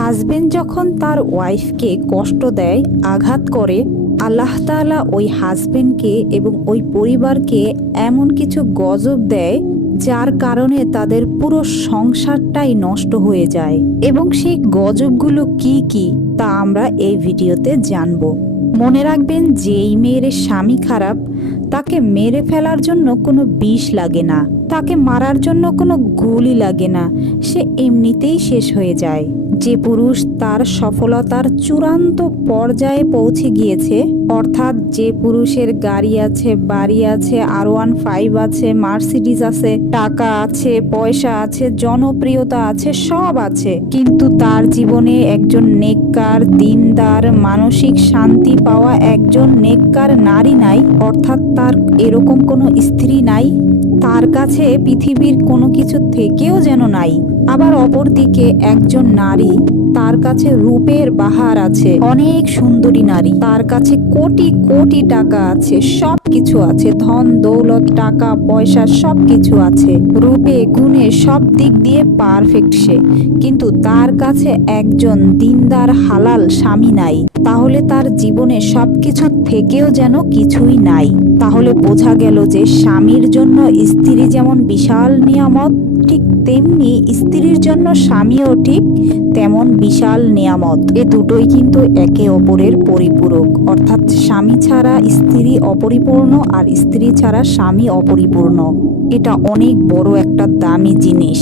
Husband যখন তার ওয়াইফকে কষ্ট দেয়, আঘাত করে, আল্লাহ তাআলা ওই হাজবেন্ডকে এবং ওই পরিবারকে এমন কিছু গজব দেয়, যার কারণে তাদের পুরো সংসারটাই নষ্ট হয়ে যায়। এবং সেই গজবগুলো কি কি, তা আমরা এই ভিডিওতে জানব। মনে রাখবেন যেই মেয়ের স্বামী খারাপ, তাকে মেরে ফেলার জন্য কোনো বিষ লাগে না, তাকে মারার জন্য কোনো গুলি লাগে না, সে এমনিতেই শেষ হয়ে যায়। যে পুরুষ তার সফলতার চূড়ান্ত পর্যায়ে পৌঁছে গিয়েছে, অর্থাৎ যে পুরুষের গাড়ি আছে, বাড়ি আছে আর ওয়ান ফাইভ আছে মার্সিডিজ আছে, টাকা আছে, পয়সা আছে, জনপ্রিয়তা আছে, সব আছে। কিন্তু তার জীবনে একজন নেককার, দিনদার, মানসিক শান্তি পাওয়া একজন নেককার নারী নাই, অর্থাৎ তার এরকম কোনো স্ত্রী নাই, তার কাছে পৃথিবীর কোনো কিছু থেকেও যেন নাই। আবার অপরদিকে একজন নারী, তার কাছে রূপের বাহার আছে, অনেক সুন্দরী নারী। তার কাছে কোটি কোটি টাকা আছে সব কিছু আছে, ধন, দৌলত, টাকা, পয়সা সব কিছু আছে। রূপে, গুণে সব দিক দিয়ে পারফেক্ট সে। কিন্তু তার কাছে একজন দিনদার, হালাল স্বামী নাই। তাহলে তার জীবনে সবকিছু থেকেও যেন কিছুই নাই। তাহলে বোঝা গেল যে স্বামীর জন্য স্ত্রী যেমন বিশাল নিয়ামত, ঠিক তেমনি স্ত্রীর জন্য স্বামীও ঠিক তেমন বিশাল নিয়ামত। এ দুটোই কিন্তু একে অপরের পরিপূরক। অর্থাৎ স্বামী ছাড়া স্ত্রী অপরিপূর্ণ আর স্ত্রী ছাড়া স্বামী অপরিপূর্ণ। এটা অনেক বড় একটা দামি জিনিস।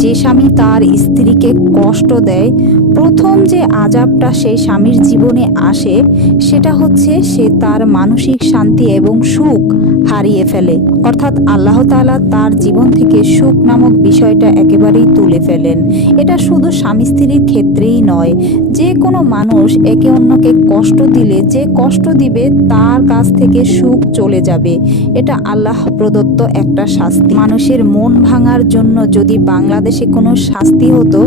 যে স্বামী তার স্ত্রীকে কষ্ট দেয়, প্রথম যে আজাবটা সেই স্বামীর জীবনে আসে, সেটা হচ্ছে সে তার মানসিক শান্তি এবং সুখ হারিয়ে ফেলে। অর্থাৎ আল্লাহ তাআলা তার জীবন থেকে সুখ নামক বিষয়টা একেবারেই তুলে ফেলেন। এটা শুধু স্বামী স্ত্রীর ক্ষেত্রেই নয়, যে কোনো মানুষ একে অন্যকে কষ্ট দিলে যে কষ্ট দিবে তার কাছ থেকে সুখ চলে যাবে। এটা আল্লাহ প্রদত্ত একটা শাস্তি। মানুষের মন ভাঙার জন্য যদি বাংলাদেশে কোনো শাস্তি হতো,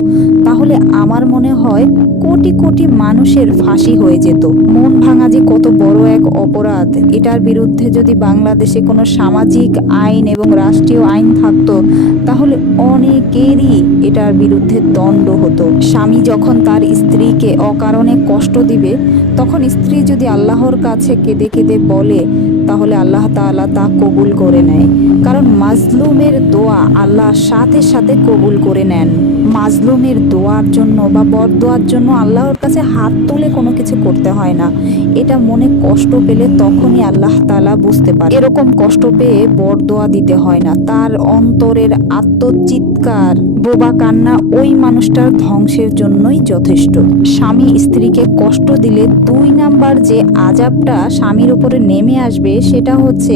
তাহলে আমার মনে হয় কোটি কোটি মানুষের ফাঁসি হয়ে যেত। মন ভাঙা যে কত বড় এক অপরাধ, এটার বিরুদ্ধে যদি বাংলাদেশে কোনো সামাজিক আইন এবং রাষ্ট্রীয় আইন থাকতো, তাহলে অনেকেরই এটার বিরুদ্ধে দণ্ড হতো। স্বামী যখন তার স্ত্রীকে অকারণে কষ্ট দিবে, তখন স্ত্রী যদি আল্লাহর কাছে কেঁদে কেঁদে বলে, তাহলে আল্লাহ তালা তা কবুল করে নেয়। কারণ মাজলুমের দোয়া আল্লাহ সাথে সাথে কবুল করে নেন। মাজলুমের দোয়ার জন্য বা বরদোয়ার জন্য আল্লাহর কাছে হাত তুলে কোনো কিছু করতে হয় না। এটা মনে কষ্ট পেলে তখনই আল্লাহ তালা বুঝতে পারে। এরকম কষ্ট পেয়ে বরদোয়া দিতে হয় না। তার অন্তরের আত্মচিৎকার, বোবা কান্না ওই মানুষটার ধ্বংসের জন্যই যথেষ্ট। স্বামী স্ত্রীকে কষ্ট দিলে দুই নাম্বার যে আজাবটা স্বামীর উপরে নেমে আসবে সেটা হচ্ছে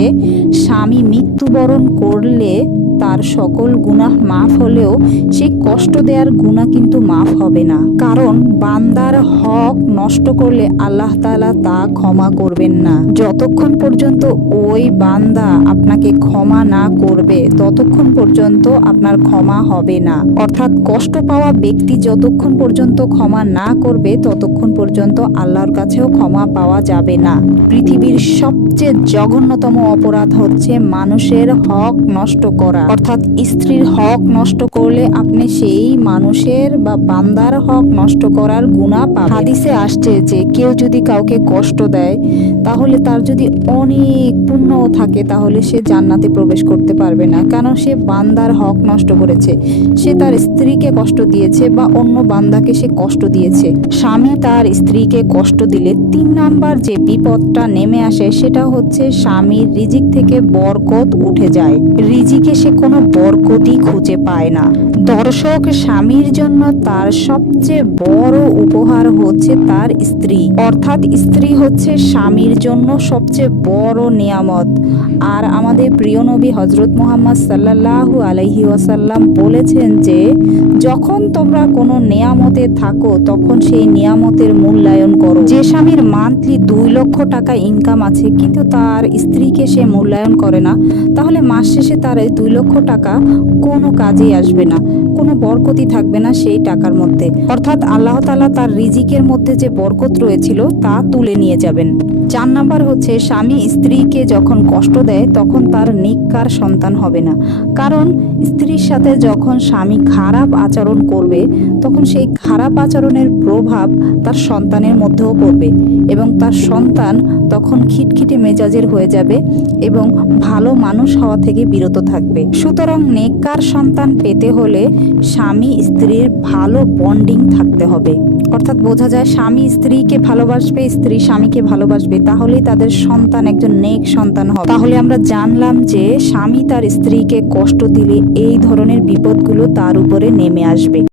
স্বামী মৃত্যুবরণ করলে তার সকল গুনাহ মাফ হলেও সেই কষ্ট দেওয়ার গুনাহ কিন্তু মাফ হবে না। কারণ বান্দার হক নষ্ট করলে আল্লাহ তালা তা ক্ষমা করবেন না। যতক্ষণ পর্যন্ত ওই বান্দা আপনাকে ক্ষমা না করবে, ততক্ষণ পর্যন্ত আপনার ক্ষমা হবে না। অর্থাৎ কষ্ট পাওয়া ব্যক্তি যতক্ষণ পর্যন্ত ক্ষমা না করবে, ততক্ষণ পর্যন্ত আল্লাহর কাছেও ক্ষমা পাওয়া যাবে না। পৃথিবীর সবচেয়ে জঘন্যতম অপরাধ হচ্ছে মানুষের হক নষ্ট করা। অর্থাৎ স্ত্রীর হক নষ্ট করলে আপনি সেই মানুষের বা বান্দার হক নষ্ট করার গুণা পাবেন। হাদিসে আসছে যে কেউ যদি কাউকে কষ্ট দেয়, তাহলে তার যদি অনেক পুণ্য থাকে, তাহলে সে জান্নাতে প্রবেশ করতে পারবে না। কারণ সে বান্দার হক নষ্ট করেছে। সে তার স্ত্রীকে কষ্ট দিয়েছে বা অন্য বান্দাকে সে কষ্ট দিয়েছে। স্বামী তার স্ত্রীকে কষ্ট দিলে তিন নাম্বার যে বিপদটা নেমে আসে, সেটা হচ্ছে স্বামীর রিজিক থেকে বরকত উঠে যায়। রিজিকে সে কোনো বরকতই খুঁজে পায় না। দর্শক স্বামীর জন্য তার সবচেয়ে বড় উপহার হচ্ছে তার স্ত্রী। অর্থাৎ স্ত্রী হচ্ছে স্বামীর জন্য সবচেয়ে বড় নিয়ামত। আর আমাদের প্রিয় নবী হজরত মোহাম্মদ সাল্লাল্লাহু আলাইহি ওয়াসাল্লাম বলেছেন যে, যখন তোমরা কোনো নিয়ামতে থাকো, তখন সেই নিয়ামতের মূল্যায়ন করো। যে স্বামীর মান্থলি দুই লক্ষ টাকা ইনকাম আছে, কিন্তু তার স্ত্রীকে সে মূল্যায়ন করে না, তাহলে মাস শেষে তার এই দুই লক্ষ লক্ষ টাকা কোনো কাজেই আসবে না, কোনো বরকতি থাকবে না সেই টাকার মধ্যে। অর্থাৎ আল্লাহ তাআলা তার রিজিকের মধ্যে যে বরকত রয়েছিল তা তুলে নিয়ে যাবেন। চার নাম্বার হচ্ছে, স্বামী স্ত্রীকে যখন কষ্ট দেয় তখন তার নিকার সন্তান হবে না। কারণ স্ত্রীর সাথে যখন স্বামী খারাপ আচরণ করবে, তখন সেই খারাপ আচরণের প্রভাব তার সন্তানের মধ্যেও পড়বে এবং তার সন্তান তখন খিটখিটে মেজাজের হয়ে যাবে এবং ভালো মানুষ হওয়া থেকে বিরত থাকবে। সুতরাং নেককার সন্তান পেতে হলে স্বামী স্ত্রীর ভালো বন্ডিং থাকতে হবে। অর্থাৎ বোঝা যায় স্বামী স্ত্রীকে ভালোবাসবে, স্ত্রী স্বামীকে ভালোবাসবে, তাহলেই তাদের সন্তান একজন নেক সন্তান হবে। তাহলে আমরা জানলাম যে স্বামী তার স্ত্রীকে কষ্ট দিলে এই ধরনের বিপদগুলো তার উপরে নেমে আসবে।